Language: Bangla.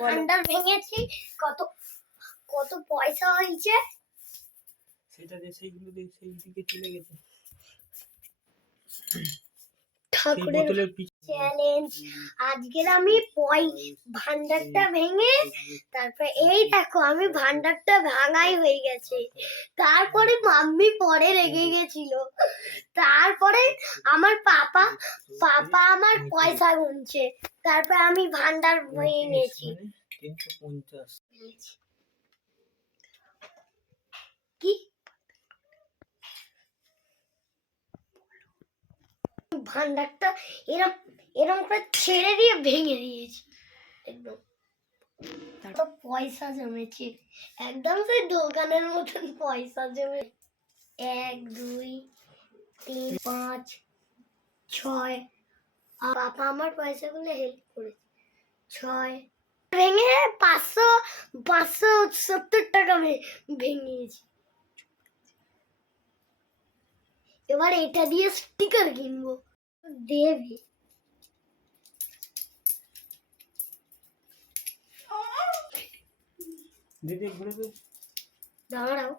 ভান্ডার ভেঙেছি কত কত পয়সা হয়েছে? সেটা দিয়ে সেইগুলো দিয়ে সেই দিকে চলে গেছে। ঠাকুরের চ্যালেঞ্জ আজকের আমি পয় ভান্ডারটা ভেঙে তারপরে এই দেখো আমি ভান্ডারটা ভাঙাই হয়ে গেছে। তারপরে মাম্মি পরে রেগে গেছিল। তারপরে আমার পাপা পাপা আমার পয়সা গুনছে। তারপরে আমি ভান্ডার ভেঙে নিয়েছি মানে তিনশো পঞ্চাশ। কি? ভান্ডারটা এরম এরম করে ছেড়ে দিয়ে ভেঙে দিয়েছি। একদম। তো পয়সা জমেছে। একদম সেই দোকানের মতন পয়সা জমে। এক দুই তিন পাঁচ ছয়। বাবা আমার পয়সাগুলো হেল্প করেছে। ছয়। ভেঙে পাঁচশো পাঁচশো সত্তর টাকা ভেঙেছি এবার এটা দিয়ে স্টিকার কিনবো। দেবি। দিদি ঘুরে দাঁড়াও।